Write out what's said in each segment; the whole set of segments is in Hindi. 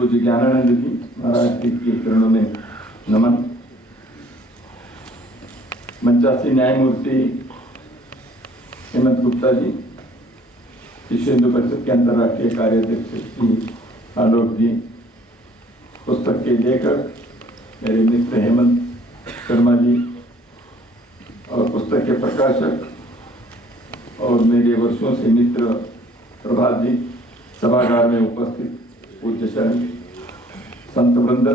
पूज्य ज्ञानानंद जी महाराज जी के चरणों में नमन। मंचासी न्यायमूर्ति हेमंत गुप्ता जी, विश्व हिंदू परिषद के अंतर्राष्ट्रीय कार्याध्यक्ष श्री आलोक जी, पुस्तक के लेखक मेरे मित्र हेमंत शर्मा जी और पुस्तक के प्रकाशक और मेरे वर्षों से मित्र प्रभात जी, सभागार में उपस्थित पूज्य शरण संत वृंद,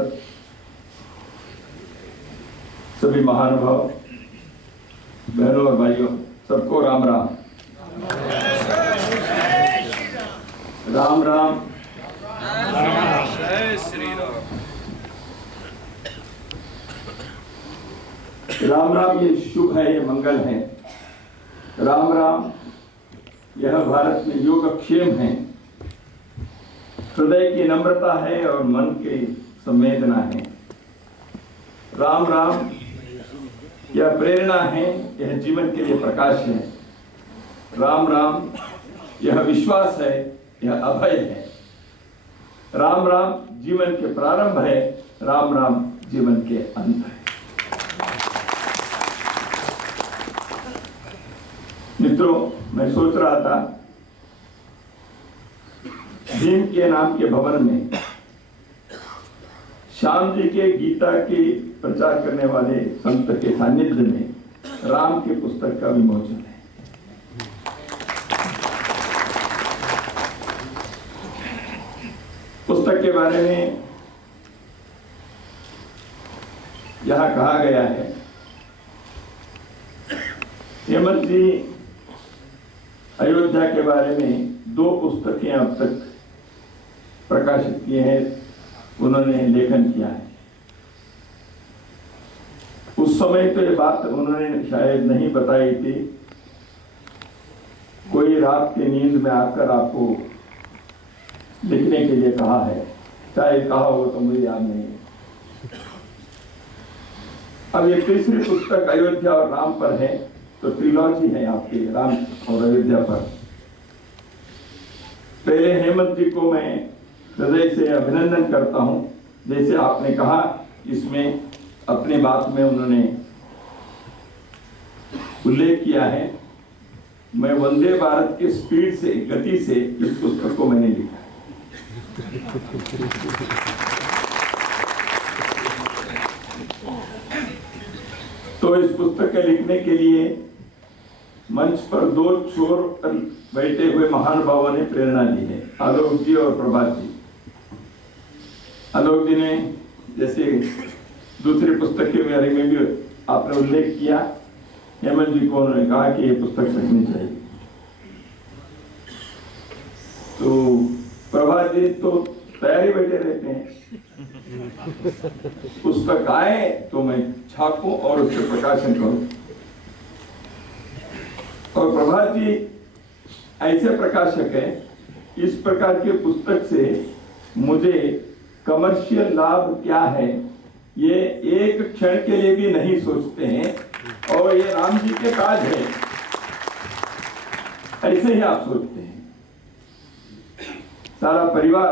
सभी महानुभाव, बहनों और भाइयों, सबको राम राम। राम राम। जय श्री राम। राम राम ये शुभ है, ये मंगल है। राम राम यह भारत में योगक्षेम है, हृदय की नम्रता है और मन की संवेदना है। राम राम यह प्रेरणा है, यह जीवन के लिए प्रकाश है। राम राम यह विश्वास है, यह अभय है। राम राम जीवन के प्रारंभ है, राम राम जीवन के अंत है। मित्रों, मैं सोच रहा था भीम के नाम के भवन में श्याम जी के गीता के प्रचार करने वाले संत के सानिध्य में राम की पुस्तक का विमोचन है। पुस्तक के बारे में यहां कहा गया है, हेमंत जी अयोध्या के बारे में 2 पुस्तकें अब तक प्रकाशित किए हैं, उन्होंने लेखन किया है। उस समय तो ये बात उन्होंने शायद नहीं बताई थी, कोई रात की नींद में आकर आपको लिखने के लिए कहा है, शायद कहा हो तो मुझे याद नहीं है। अब ये तीसरी पुस्तक अयोध्या और राम पर है, तो ट्रिलॉजी है आपके राम और अयोध्या पर। पहले हेमंत जी को मैं हृदय से अभिनंदन करता हूं, जैसे आपने कहा इसमें अपनी बात में उन्होंने उल्लेख किया है। मैं वंदे भारत के स्पीड से, गति से इस पुस्तक को मैंने लिखा है। तो इस पुस्तक के लिखने के लिए मंच पर 2 छोर बैठे हुए महानुभावों ने प्रेरणा दी है, आलोक जी और प्रभात जी। आलोक जी ने जैसे दूसरी पुस्तक के बारे में भी आपने उल्लेख किया, हेमंत जी को उन्होंने कहा कि ये पुस्तक लिखनी चाहिए। तो प्रभात जी तो तैयारी बैठे रहते हैं, पुस्तक आए तो मैं छापूं और उससे प्रकाशन करूं। और प्रभात जी ऐसे प्रकाशक है, इस प्रकार के पुस्तक से मुझे कमर्शियल लाभ क्या है ये एक क्षण के लिए भी नहीं सोचते हैं, और ये राम जी के काज है ऐसे ही आप सोचते हैं। सारा परिवार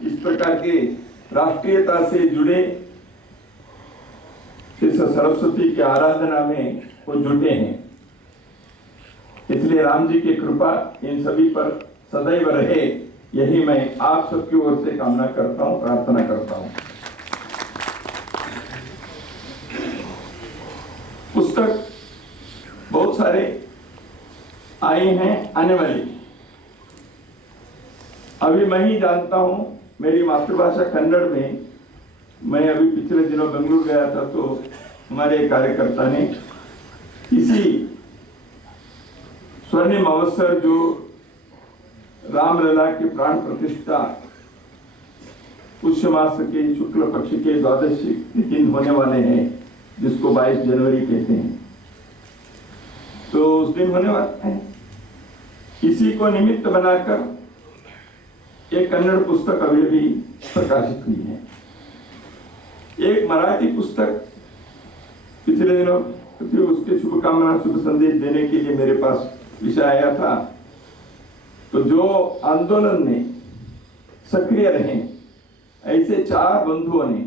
इस प्रकार के राष्ट्रीयता से जुड़े इस सरस्वती की आराधना में वो जुटे हैं। इसलिए राम जी की कृपा इन सभी पर सदैव रहे, यही मैं आप सबकी ओर से कामना करता हूं, प्रार्थना करता हूं। पुस्तक बहुत सारे आए हैं, आने वाले। अभी मैं ही जानता हूं, मेरी मातृभाषा कन्नड़ में, मैं अभी पिछले दिनों बेंगलुरु गया था, तो हमारे कार्यकर्ता ने इसी स्वर्णिम अवसर जो रामलला की प्राण प्रतिष्ठा पुष्य मास के शुक्ल पक्ष के द्वादशी दिन होने वाले हैं, जिसको 22 जनवरी कहते हैं, तो उस दिन होने वाला है, इसी को निमित्त बनाकर एक कन्नड़ पुस्तक अभी भी प्रकाशित हुई है। एक मराठी पुस्तक पिछले दिनों उसके शुभकामना शुभ संदेश देने के लिए मेरे पास विषय आया था। तो जो आंदोलन में सक्रिय रहे ऐसे 4 बंधुओं ने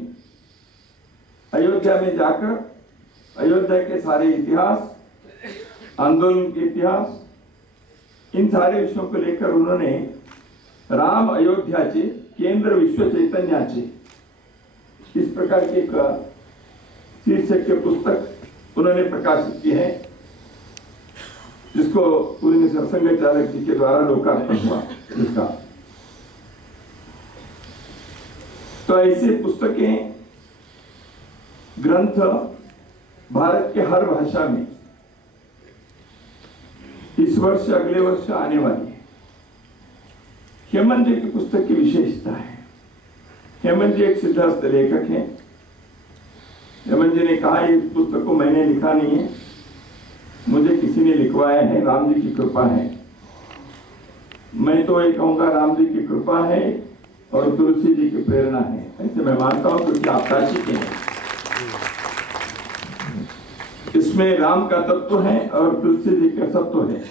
अयोध्या में जाकर अयोध्या के सारे इतिहास, आंदोलन के इतिहास, इन सारे विषयों को लेकर उन्होंने राम अयोध्याचे केंद्र विश्व चैतन्याचे इस प्रकार के एक शीर्षक के पुस्तक उन्होंने प्रकाशित की है, जिसको पूरी सरसंघ चालक जी के द्वारा लोकार्पण हुआ जिसका। तो ऐसे पुस्तकें, ग्रंथ भारत के हर भाषा में इस वर्ष अगले वर्ष आने वाली है। हेमंत जी की पुस्तक की विशेषता है, हेमंत जी एक सिद्धार्थ लेखक हैं। हेमंत जी ने कहा इस पुस्तक को मैंने लिखा नहीं है, मुझे किसी ने लिखवाया है, राम जी की कृपा है। मैं तो ये कहूंगा राम जी की कृपा है और तुलसी जी की प्रेरणा है, ऐसे मैं मानता हूं, क्योंकि आप काशी के हैं। इसमें राम का तत्व है और तुलसी जी का सत्व है।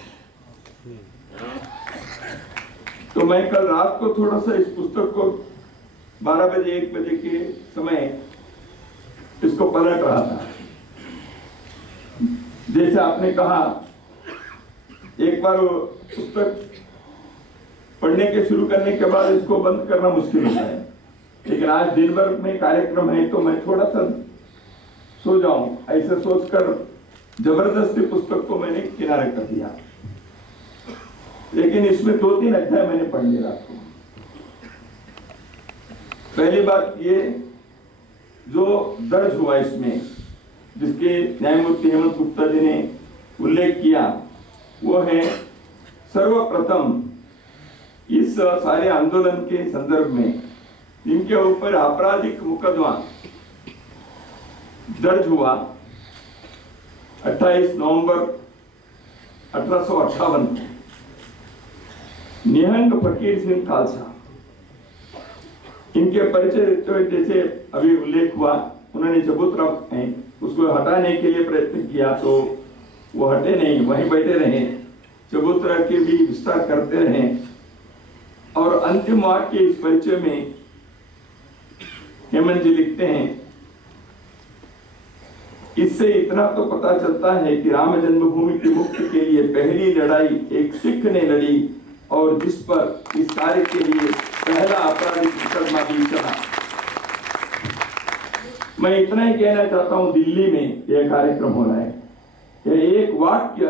तो मैं कल रात को थोड़ा सा इस पुस्तक को 12 बजे 1 बजे के समय इसको पलट रहा था। जैसे आपने कहा, एक बार वो पुस्तक पढ़ने के शुरू करने के बाद इसको बंद करना मुश्किल होता है, लेकिन आज दिन भर में कार्यक्रम है तो मैं थोड़ा सा सो जाऊं ऐसे सोचकर जबरदस्ती पुस्तक को मैंने किनारे कर दिया। लेकिन इसमें 2-3 अध्याय मैंने पढ़ लिया रात को। पहली बात ये जो दर्ज हुआ इसमें, जिसके न्यायमूर्ति हेमंत गुप्ता जी ने उल्लेख किया, वो है सर्वप्रथम इस सारे आंदोलन के संदर्भ में इनके ऊपर आपराधिक मुकदमा दर्ज हुआ 28 नवंबर 1858 को। निहंग फकीर सिंह खालसा, इनके परिचय देते हुए जैसे अभी उल्लेख हुआ, उन्होंने चबूतरा उसको हटाने के लिए प्रयत्न किया तो वो हटे नहीं, वहीं बैठे रहे, चबूतरा के भी विस्तार करते रहे। और अंतिम वाक्य इस परिचय में हेमंत जी लिखते हैं, इससे इतना तो पता चलता है कि राम जन्मभूमि की मुक्ति के लिए पहली लड़ाई एक सिख ने लड़ी और जिस पर इस कार्य के लिए पहला आपराधिक मुकदमा भी चला। मैं इतना ही कहना चाहता हूं, दिल्ली में यह कार्यक्रम हो रहा है, यह एक वाक्य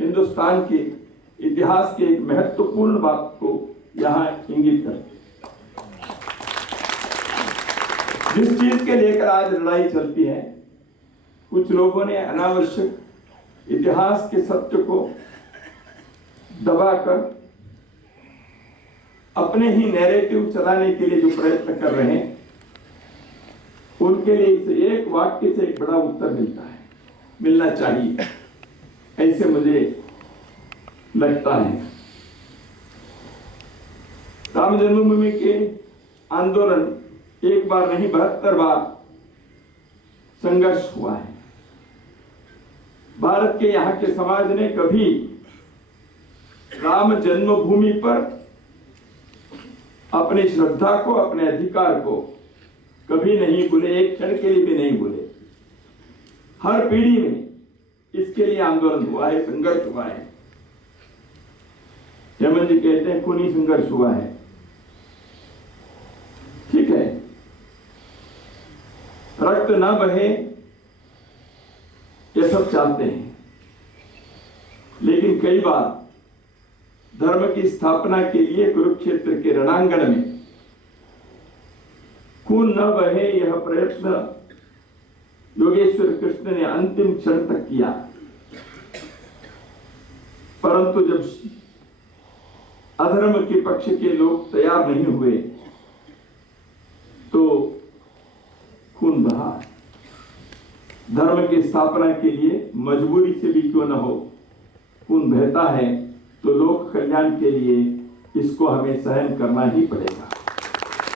हिंदुस्तान के इतिहास के एक महत्वपूर्ण बात को यहाँ इंगित करते। जिस चीज के लेकर आज लड़ाई चलती है, कुछ लोगों ने अनावश्यक इतिहास के सत्य को दबाकर अपने ही नैरेटिव चलाने के लिए जो प्रयत्न कर रहे हैं, उनके लिए इस एक वाक्य से एक बड़ा उत्तर मिलता है, मिलना चाहिए, ऐसे मुझे लगता है। राम जन्मभूमि के आंदोलन एक बार नहीं 72 बार संघर्ष हुआ है। भारत के यहाँ के समाज ने कभी राम जन्मभूमि पर अपनी श्रद्धा को, अपने अधिकार को कभी नहीं भूले, एक क्षण के लिए भी नहीं भूले। हर पीढ़ी में इसके लिए आंदोलन हुआ है, संघर्ष हुआ है। हेमंत जी कहते हैं खूनी संघर्ष हुआ है, ठीक है, रक्त ना बहे ये सब चाहते हैं, लेकिन कई बार धर्म की स्थापना के लिए कुरुक्षेत्र के रणांगण में खून न बहे यह प्रयत्न योगेश्वर कृष्ण ने अंतिम क्षण तक किया, परंतु जब अधर्म के पक्ष के लोग तैयार नहीं हुए तो खून बहा। धर्म की स्थापना के लिए मजबूरी से भी क्यों न हो खून बहता है, तो लोक कल्याण के लिए इसको हमें सहन करना ही पड़ेगा।